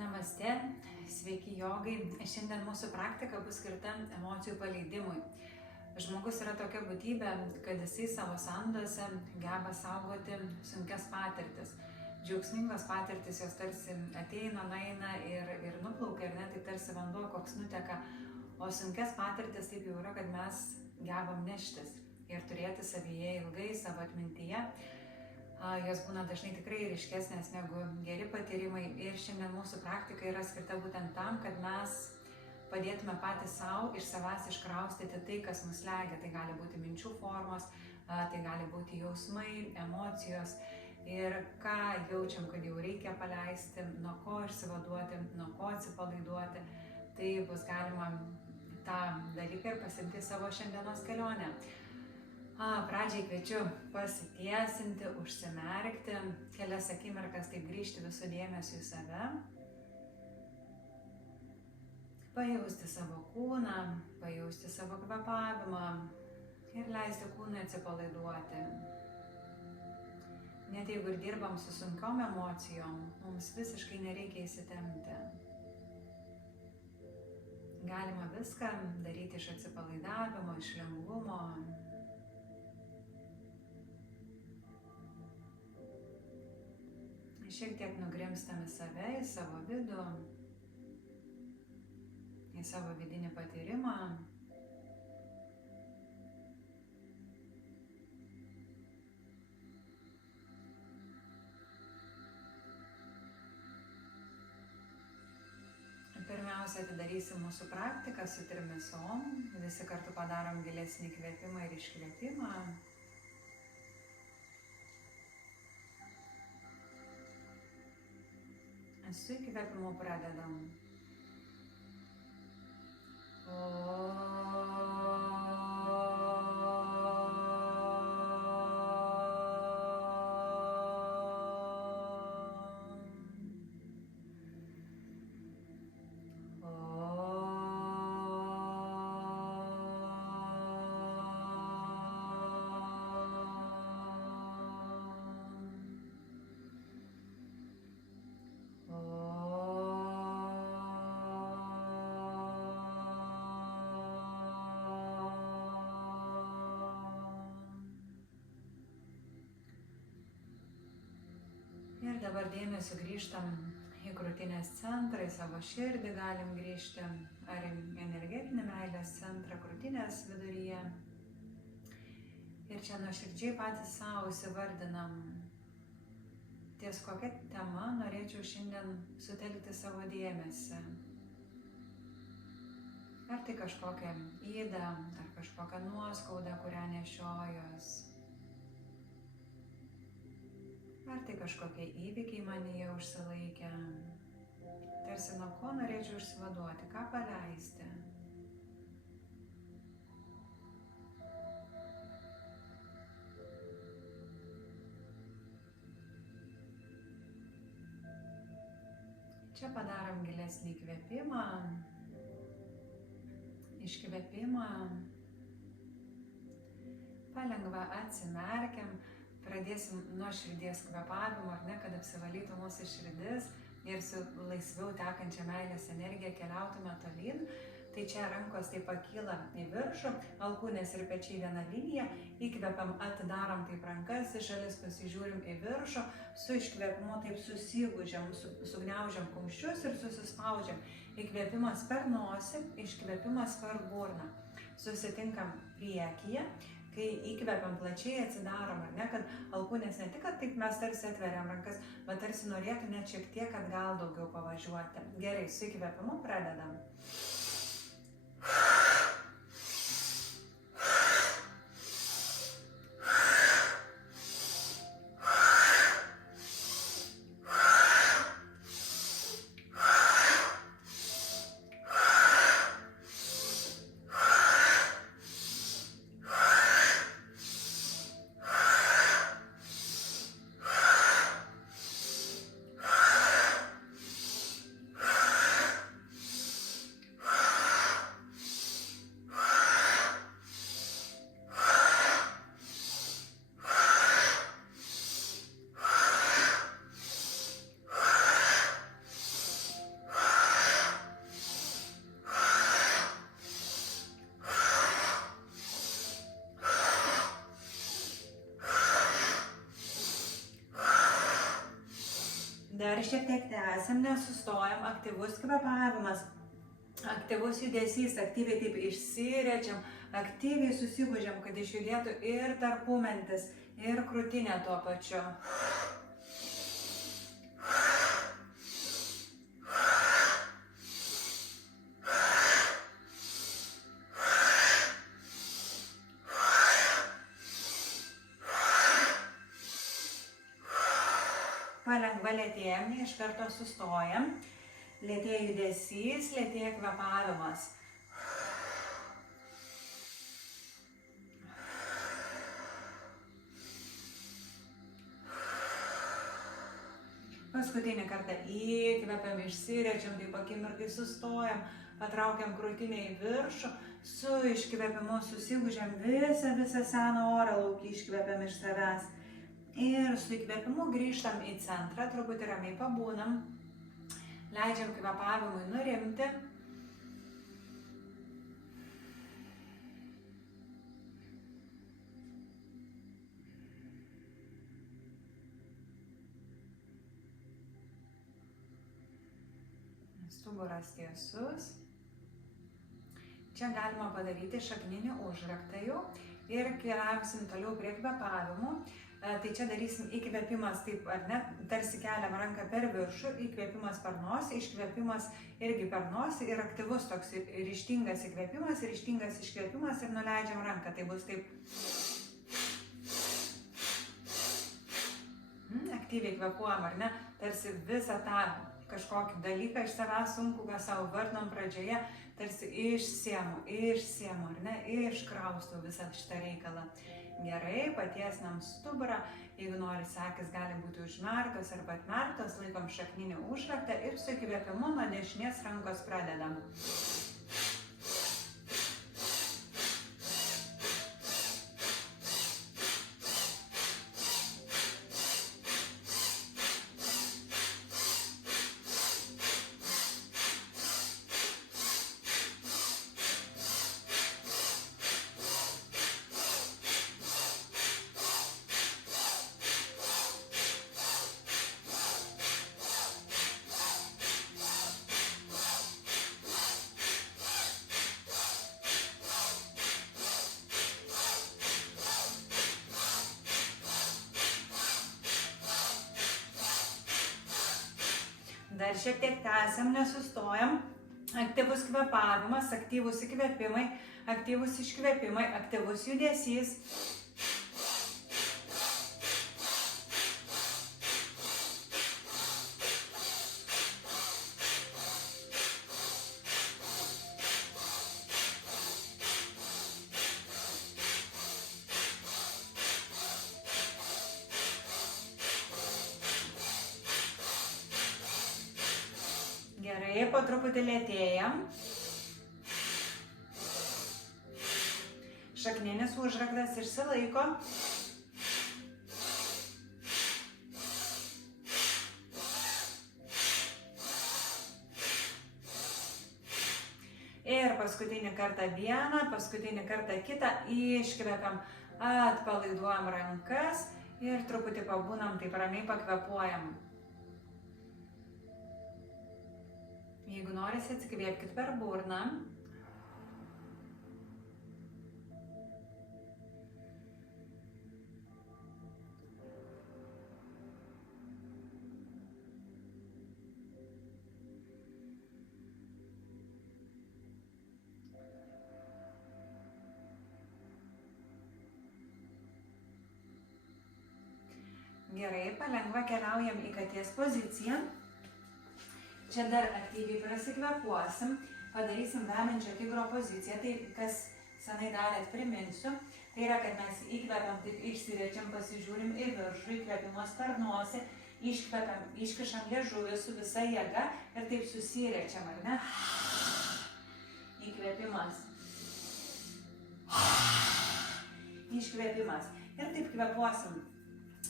Namaste, sveiki jogai. Šiandien mūsų praktika bus skirta emocijų paleidimui. Žmogus yra tokia būtybė, kad jisai savo sanduose geba saugoti sunkias patirtis. Džiaugsmingos patirtis jos tarsi ateina, nueina ir nuplaukia, ne, tai tarsi vanduo koks nuteka. O sunkias patirtis taip jau yra, kad mes gebam neštis ir turėti savyje ilgai savo atmintyje. Jos būna dažnai tikrai ryškesnės negu geri patyrimai ir šiandien mūsų praktika yra skirta būtent tam, kad mes padėtume patys savo iš savęs iškraustyti tai, kas mus slegia. Tai gali būti minčių formos, tai gali būti jausmai, emocijos ir ką jaučiam, kad jau reikia paleisti, nuo ko išsivaduoti, nuo ko atsipalaiduoti. Tai bus galima tą dalyką ir pasiimti savo šiandienos kelionę. Pradžiai kviečiu pasitiesinti, užsimerkti, kelias akimirkas taip grįžti visų dėmesiu į save. Pajausti savo kūną, pajausti savo kvėpavimą ir leisti kūnui atsipalaiduoti. Net jeigu ir dirbam su sunkiom emocijom, mums visiškai nereikia įsitempti. Galima viską daryti iš atsipalaidavimo, iš lengvumo. Šiek tiek nugrimstame save, į savo vidų, į savo vidinį patyrimą. Pirmiausia, atidarysim mūsų praktiką su trimisom. Visi kartu padarom gilesnį įkvėpimą ir iškvėpimą. Su įkvėpimu pradedam. Ir dabar dėmesiu grįžtam į krūtinės centrą, į savo širdį galim grįžti, ar į energetinį meilės centrą krūtinės viduryje. Ir čia nuoširdžiai patys savo įsivardinam, ties kokia tema norėčiau šiandien sutelkti savo dėmesį. Ar tai kažkokia yda, ar kažkokia nuoskauda, kurią nešiojuos. Ar tai kažkokie įvykiai manyje užsilaikę. Tarsi nuo ko norėčiau išsivaduoti, ką paleisti. Čia padarom gilesnį įkvėpimą, iškvėpimą. Palengva atsimerkiam. Pradėsim nuo širdies kvėpavimo, ar ne, kad apsivalytų mūsų širdis ir su laisviau tekančia meilės energija keliautume tolyn. Tai čia rankos taip pakyla į viršų, alkūnės ir pečiai viena linija, įkvepiam, atidarom taip rankas, į šalis pasižiūrim į viršų, su iškvėpimu taip susigūdžiam, sugniaužiam kumščius ir susispaudžiam. Įkvėpimas per nosį, iškvėpimas per burną. Susitinkam priekyje. Kai įkvepiam plačiai, atsidarom, ar ne, kad alkūnės ne tik, kad taip mes tarsi atveriam rankas, bet tarsi norėtų net šiek tiek atgal daugiau pavažiuoti. Gerai, su įkvepimu pradedam. šiek tiek tęsiam, nesustojam, aktyvus kvėpavimas, aktyvus judesys, aktyviai taip išsirečiam, aktyviai susigūžiam, kad išjudėtų ir tarpumentis, ir krūtinė tuo pačiu. Palengva lėtėjam, iš karto sustojam. Lėtėja judesys, lėtėja kvėpavimas. Paskutinį kartą įkvepiam, išsirečiam, taip akimirkai sustojam, patraukiam krūtinę į viršų, su iškvėpimu susigūžiam visą seną orą laukį iškvepiam iš savęs. Ir su įkvėpimu grįžtam į centrą, truputį ramiai pabūnam, leidžiam kvėpavimui nurimti. Stuburas tiesus. Čia galima padaryti šakninį užraktą jau ir keliausim toliau prie kvėpavimų. Tai čia darysim įkvėpimas taip, ar ne, tarsi keliam ranką per viršų, įkvėpimas per nosį, iškvėpimas irgi per nosį ir aktyvus toks ryžtingas įkvėpimas, ryžtingas iškvėpimas ir nuleidžiam ranką. Tai bus taip. Aktyviai kvėpuojam, ar ne, tarsi visą tą kažkokį dalyką iš savęs sunku, ką savo vardinom pradžioje, tarsi išsiemu, ar ne, iškraustau visą šitą reikalą. Gerai, patiesinam stuburą, jeigu noris akys gali būti užmerktos arba atmerktos, laikom šakninį užraktą ir su įkvėpimu nuo dešinės rankos pradedam. Dar šiek tiek tęsiam, nesustojam. Aktyvus kvėpavimas, aktyvus įkvėpimai, aktyvus iškvėpimai, aktyvus judesys. Gerai, po truputį lėtėjam. Šakninis užraktas išsilaiko. Ir paskutinį kartą vieną, paskutinį kartą kitą, iškvepiam, atpalaiduojam rankas ir truputį pabūnam, taip ramiai pakvepuojam. Jeigu norisi, atsikvėpkit per burną. Gerai, palengva keliaujam į katės poziciją. Čia dar aktyviai prasikvėpuosim, padarysim vemiančio tigro poziciją, tai kas senai darėt priminsiu, tai yra, kad mes įkvepiam, taip išsirečiam, pasižiūrim į viršų, įkvėpimas per nosį, iškvepiam, iškišam liežuvį su visa jėga ir taip susirečiam, ar ne? Įkvėpimas. Iškvėpimas. Ir taip kvėpuosim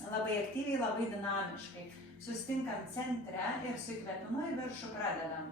labai aktyviai, labai dinamiškai. Sustinkam centre ir su įkvėpimu į viršų pradedam.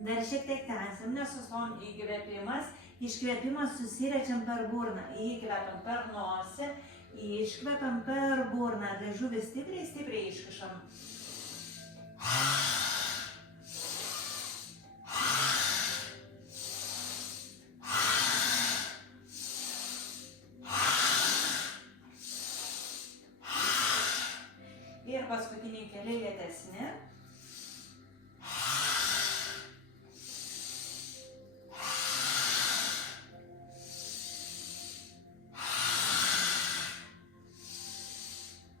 Dar šiek tiek tęsiam, nesustom įkvėpimas. Iškvėpimas susirečiam per burną. Įkvepiam per nosį, iškvepiam per burną. Liežuvį stipriai, stipriai iškišam. Ir paskutiniai keli lėtesni.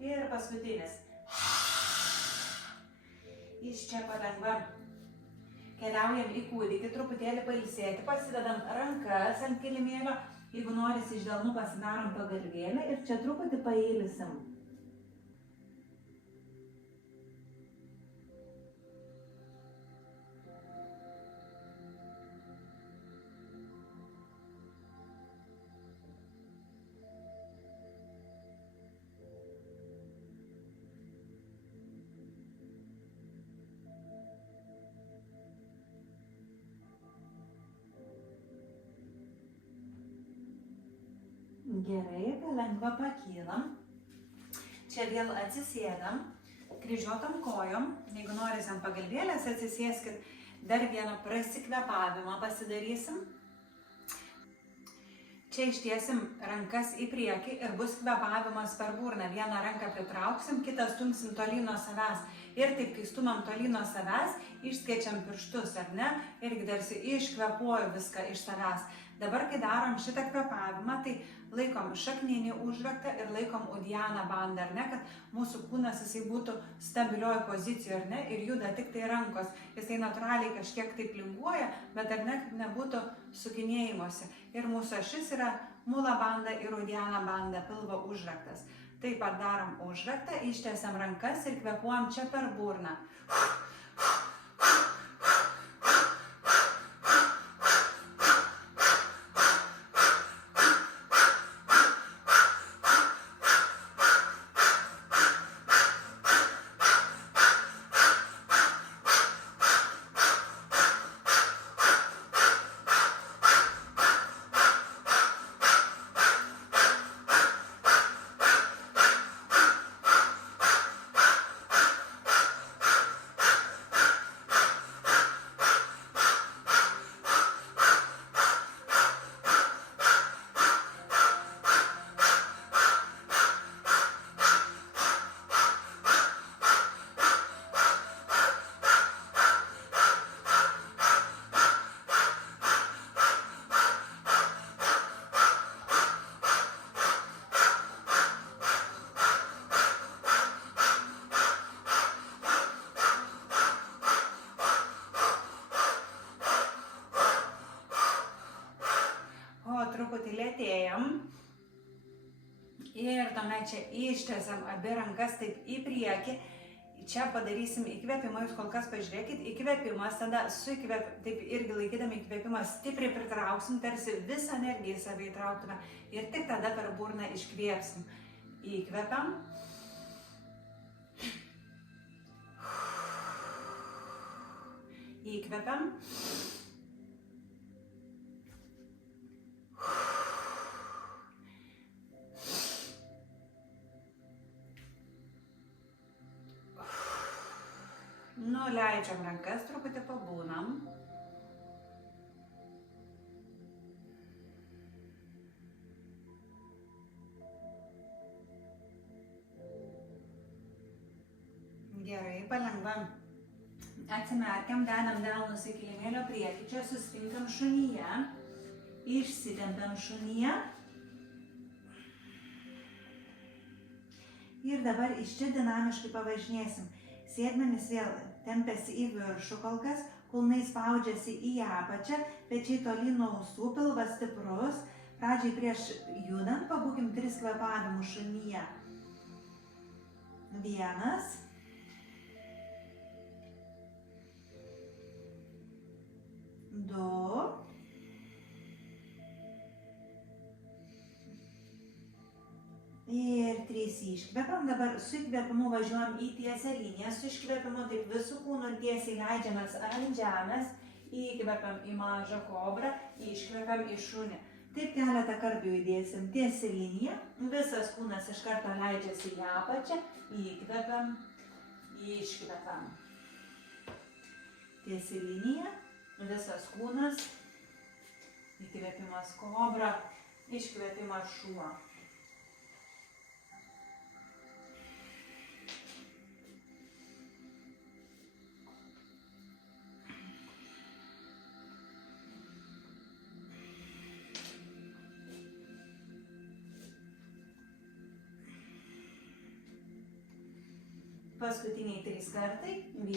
Ir paskutinis. Iš čia palengva keliaujam į kūdikį, truputėlį pailsėti, pasidedam rankas ant kilimėlio. Jeigu norisi iš delnų, pasidarom pagalvėlę ir čia truputį pailsim. Gerai, palengva pakylam. Čia vėl atsisėdam, kryžiuotom kojom. Jeigu noris ant pagalvėlės, atsisėskit. Dar vieną prasikvėpavimą pasidarysim. Čia ištiesim rankas į priekį ir bus kvėpavimas per burną. Vieną ranką pritrauksim, kitą stumsim tolyn nuo savęs. Ir taip, kai stumam tolyn nuo savęs, išskėčiam pirštus, ar ne? Irgi tarsi iškvėpuoju viską iš savęs. Dabar, kai darom šitą kvėpavimą, tai laikom šakninį užraktą ir laikom Udiana bandą, ar ne, kad mūsų kūnas jisai būtų stabilioj pozicijoje, ar ne, ir juda tik tai rankos. Jisai natūraliai kažkiek taip linguoja, bet ar ne, nebūtų sukinėjimuose. Ir mūsų ašis yra mula banda ir Udiana banda, pilvo užraktas. Taip pat darom užraktą, ištiesiam rankas ir kvėpuojam čia per burną. Truputį lėtėjam ir tuomet čia ištiesiam abi rankas taip į priekį. Čia padarysim įkvėpimą, jūs kol kas pažiūrėkit, įkvėpimas, tada su įkvėpimu, taip irgi laikydami įkvėpimą stipriai pritrauksim, tarsi visą energiją į save įtrauktume ir tik tada per burną iškvėpsim. Įkvėpiam. Įkvėpiam. Nuleidžiam rankas, truputį pabūnam. Gerai, palengva. Atsimerkiam, dedam delnus į kilimėlio priekį, čia susitinkam šunyje, išsitempiam šunyje. Ir dabar iš čia dinamiškai pavažinėsim. Sėdmenis vėl tempiasi į viršų kol kas, kulnai spaudžiasi į apačią, pečiai tolyn nuo ausų, pilvas stiprus. Pradžiai prieš judant pabūkim 3 kvėpavimus šunyje. 1. 2. Ir 3 iškvepiam, dabar su įkvėpimu važiuojam į tiesią liniją, su iškvėpimu taip visų kūnų tiesiai leidžiamės ant žemės, įkvepiam į mažą kobrą, iškvepiam į šunį. Taip keletą kartų judėsim tiesi liniją, visas kūnas iš karto leidžiasi į apačią, įkvepiam, iškvepiam. Tiesi linija, visas kūnas, įkvėpimas kobra, iškvėpimas šuo. Paskutiniai 3 kartai. 1.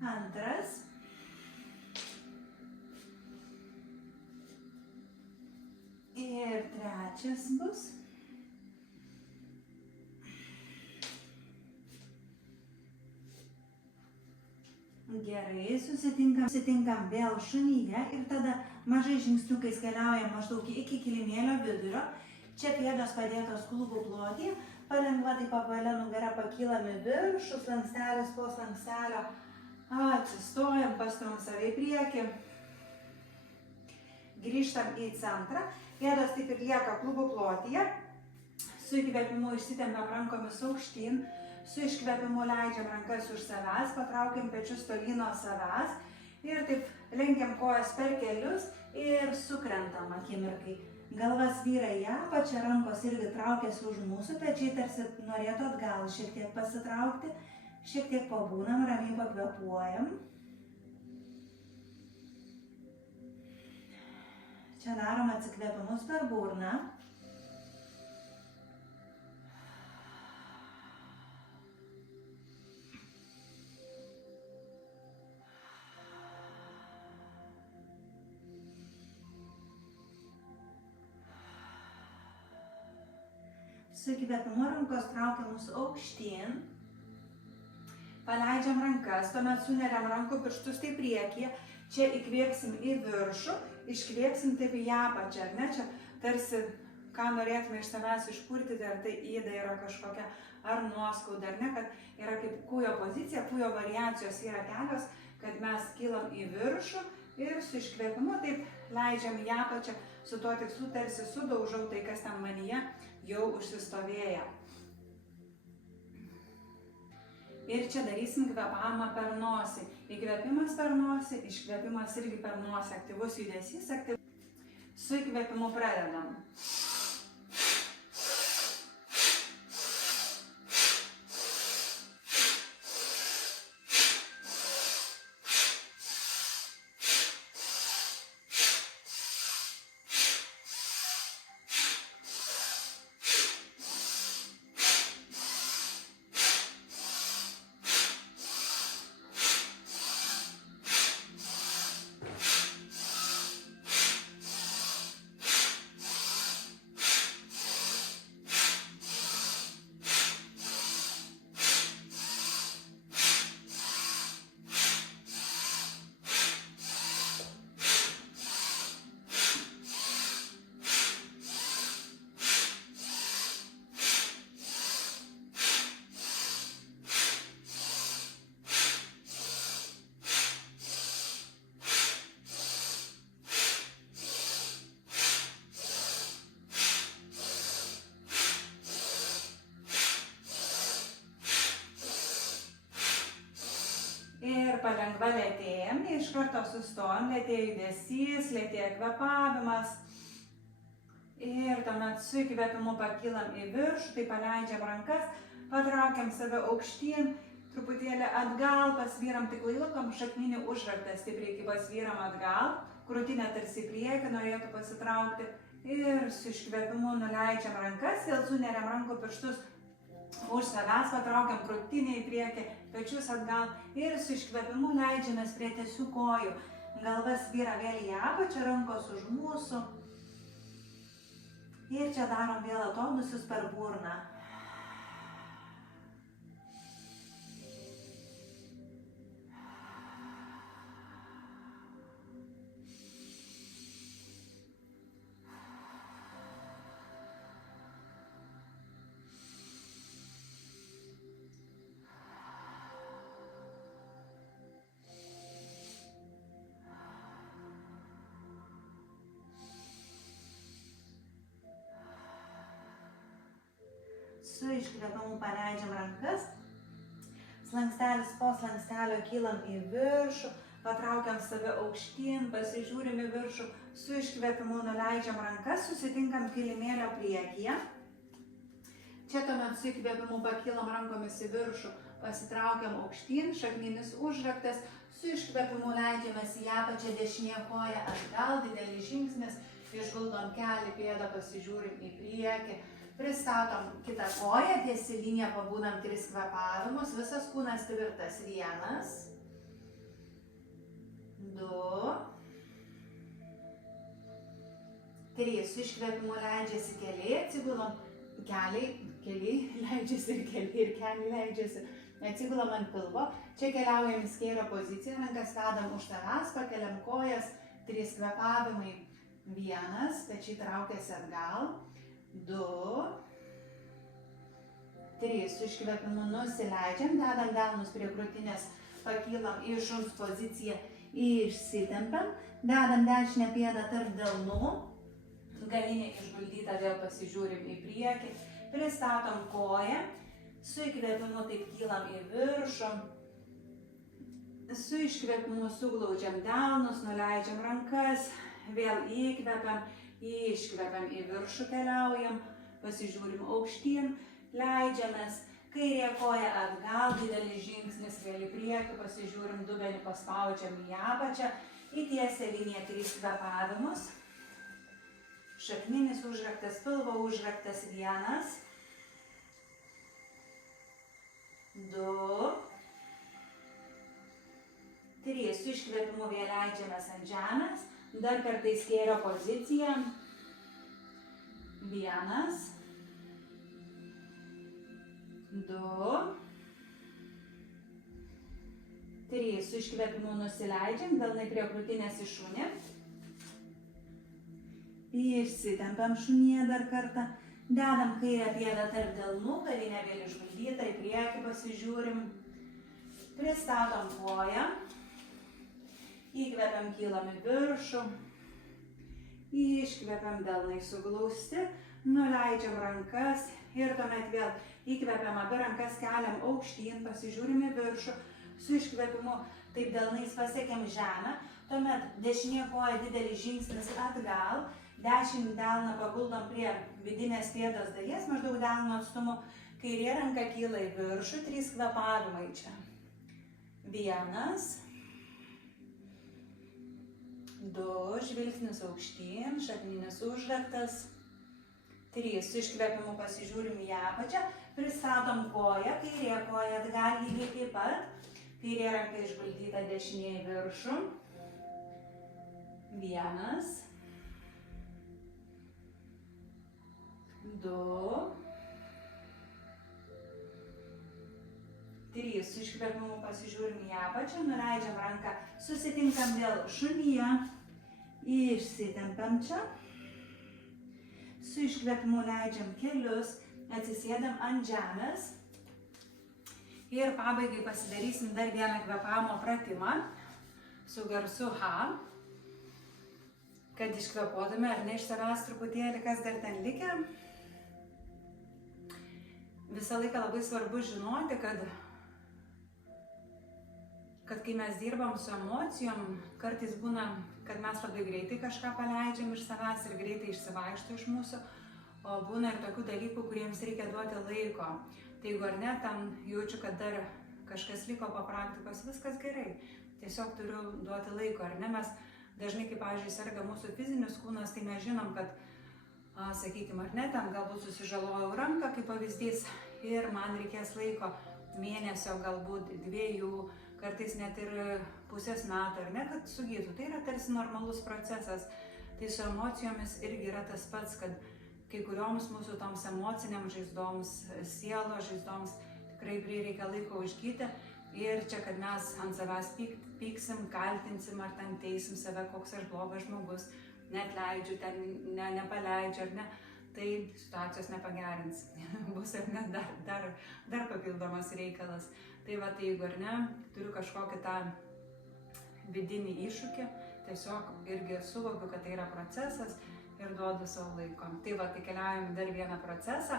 2. Ir 3 bus. Gerai, susitinkam vėl šunyje ir tada mažai žingsniukais keliaujam maždaug iki kilimėlio vidurio. Čia pėdos padėtos klubų plotyje, palengva taip apvalia nugara pakylam į viršų, slankstelis po slankstelio, atsistojam, pastumiam save į priekį, grįžtam į centrą, pėdos taip ir lieka klubų plotyje, su įkvėpimu išsitempiam rankomis aukštyn, su iškvėpimu leidžiam rankas už savęs, patraukiam pečius tolyn nuo savęs ir taip lenkiam kojas per kelius ir sukrentam akimirkai. Galva svyra į apačią, rankos irgi traukiasi už mūsų, pečiai tarsi norėtų atgal šiek tiek pasitraukti, šiek tiek pabūnam, ramiai pakvėpuojam. Čia darom atsikvėpimus per burną. Su įkvėpimu rankos traukia mūsų aukštyn. Paleidžiam rankas, tuomet suneriam rankų pirštus taip priekyje. Čia įkvėpsim į viršų, iškvėpsim taip į apačią, ar ne? Čia tarsi, ką norėtume iš savęs išpurtyti, ar tai įda yra kažkokia, ar nuoskauda, ar ne, kad yra kaip kūjo pozicija, kūjo variacijos yra kelios, kad mes kylam į viršų ir su iškvėpimu taip leidžiam į apačią, su tuo tikslu tarsi sudaužau tai, kas ten manyje jau užsistovėję. Ir čia darysim kvėpavimą per nosį. Įkvėpimas per nosį, iškvėpimas irgi per nosį. Aktyvus judesys, Su įkvėpimu pradedam. Ir palengva lėtėjam, iš karto sustojam, lėtėja judesys, lėtėja kvėpavimas. Ir tuomet su įkvėpimu pakylam į viršų, tai paleidžiam rankas, patraukiam save aukštyn, truputėlį atgal, pasvyram tik lailukom, šakninį užraktą stipriai, kai pasvyram atgal, krūtinė tarsi į priekį norėtų pasitraukti. Ir su iškvėpimu nuleidžiam rankas, vėl suneriam rankų pirštus už savęs, patraukiam krūtinę į priekį, pečius atgal ir su iškvėpimu leidžiamės prie tiesių kojų. Galva svyra vėl į apačią, rankos už mūsų. Ir čia darom vėl atodusius per burną. Su iškvėpimu paleidžiam rankas. Slankstelis po slankstelio kylam į viršų, patraukiam save aukštyn, pasižiūrim į viršų. Su iškvėpimu nuleidžiam rankas, susitinkam kilimėlio priekyje. Čia tuomet su įkvėpimu pakylam rankomis į viršų, pasitraukiam aukštyn, šakninis užraktas. Su iškvėpimu leidžiamės į apačią, dešinė koja atgal, didelis žingsnis, išguldom kelį, pėdą, pasižiūrim į priekį, pristatom kitą koją, tiesi liniją, pabūdam 3 kvėpavimus, visas kūnas tvirtas, 1, 2, 3, su iškvėpimu leidžiasi keliai, atsigulom, keliai leidžiasi ir keliai leidžiasi. Atsigulam ant pilvo, čia keliaujam į skėrio poziciją, rankas vedam už savęs, pakeliam kojas, 3 kvėpavimai, 1, pečiai traukiasi atgal, 2, 3, su iškvėpimu nusileidžiam, dedam delnus prie krūtinės, pakylam į šuns poziciją, išsitempiam, dedam dešinę pėdą tarp delnų, galinė išguldyta, vėl pasižiūrim į priekį, pristatom koją. Su įkvėpimu taip kylam į viršų, su iškvėpimu suglaudžiam delnus, nuleidžiam rankas, vėl įkvepiam, iškvepiam į viršų keliaujam, pasižiūrim aukštyn, leidžiamės, kairė koja atgal, didelis žingsnis, vėl į priekį, pasižiūrim dubenį, paspaudžiam į apačią, į tiesią liniją 3 kvėpavimus, šakninis užraktas, pilvo užraktas, 1, 2, 3, su iškvėpimu vėl leidžiamės ant žemės, dar kartą į skėrio poziciją, 1, 2, 3, su iškvėpimu nusileidžiam, delnai prie krūtinės į šunį, išsitempiam šunyje dar kartą, dedam kairę pėdą tarp delnų, galinė vėl išguldyta, į priekį pasižiūrim, pristatom koją, įkvepiam, kylam į viršų, iškvepiam, delnai suglausti, nuleidžiam rankas ir tuomet vėl įkvepiam, abi rankas keliam aukštyn, pasižiūrim į viršų, su iškvepimu taip delnais pasiekiam žemę, tuomet dešinė koja didelis žingsnis atgal, 10 delną paguldom prie vidinės pėdos dalies, maždaug delno atstumu, kairė ranka kyla į viršų, 3 kvėpavimai čia. 1, 2, žvilgsnis aukštyn, šakninis užraktas, 3, su iškvėpimu pasižiūrim į apačią, pristatom koją, kairė koja atgal lygiai taip pat, kairė ranka išguldyta, dešinė į viršų, 1, 2, 3, su iškvėpimu pasižiūrim į apačią, nuleidžiam ranką, susitinkam vėl šunyje, išsitempiam čia, su iškvėpimu leidžiam kelius, atsisėdam ant žemės ir pabaigai pasidarysim dar vieną kvėpavimo pratimą su garsu H, kad iškvėpuotume ar ne iš savęs truputėlį, kas dar ten likę. Visą laiką labai svarbu žinoti, kad kai mes dirbam su emocijom, kartais būna, kad mes labai greitai kažką paleidžiam iš savęs ir greitai išsivaikšto iš mūsų, o būna ir tokių dalykų, kuriems reikia duoti laiko. Tai jeigu ar ne, tam jaučiu, kad dar kažkas liko po praktikos, viskas gerai. Tiesiog turiu duoti laiko, ar ne? Mes dažnai, kaip, pavyzdžiui, serga mūsų fizinis kūnas, tai mes žinom, kad sakykime, ar ne, ten galbūt susižalojau ranką, kaip pavyzdys, ir man reikės laiko mėnesio, galbūt 2, kartais net ir pusės metų, ar ne, kad sugytų. Tai yra tarsi normalus procesas. Tai su emocijomis irgi yra tas pats, kad kai kurioms mūsų toms emociniams žaizdoms, sielos žaizdoms tikrai prireikia laiko užgyti. Ir čia, kad mes ant savęs pyksim, kaltinsim ar ten teisim save, koks aš blogas žmogus, neatleidžiu, ten nepaleidžiu, ar ne, tai situacijos nepagerins. Bus ar ne dar papildomas reikalas. Tai va, tai jeigu ar ne, turiu kažkokį tą vidinį iššūkį, tiesiog irgi suvokiu, kad tai yra procesas ir duodu savo laiko. Tai va, tai keliaujam dar vieną procesą.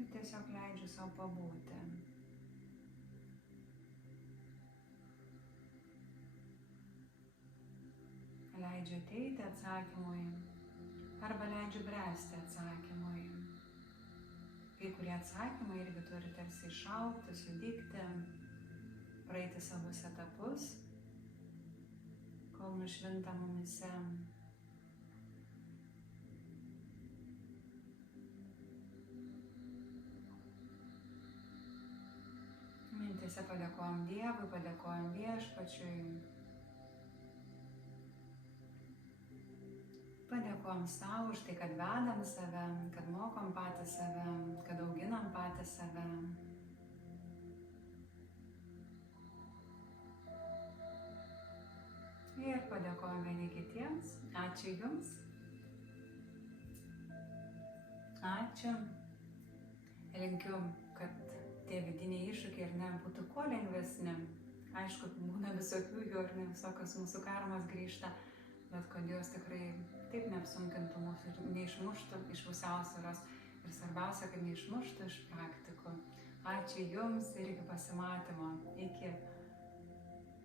Ir tiesiog leidžiu savo pabūti. Leidžiu ateiti atsakymui arba leidžiu bręsti atsakymui. Kai kurie atsakymai irgi turi tarsi išaugti, sudygti, praeiti savus etapus, kol nušvinta mumyse. Mintise padėkojam Dievui, padėkojam Viešpačiui. Padėkojam savo už tai, kad vedam save, kad mokom patys save, kad auginam patys save. Ir padėkojam vieni kitiems. Ačiū Jums. Ačiū. Linkiu, kad tie vidiniai iššūkiai ir ne būtų kuo lengvesni. Aišku, būna visokių jų ir ne visokios mūsų karmos grįžta, bet kad jos tikrai taip neapsunkintų mūsų ir neišmuštų iš pusiausvyros. Ir svarbiausia, kad neišmuštų iš praktikų. Ačiū Jums ir iki pasimatymo. Iki.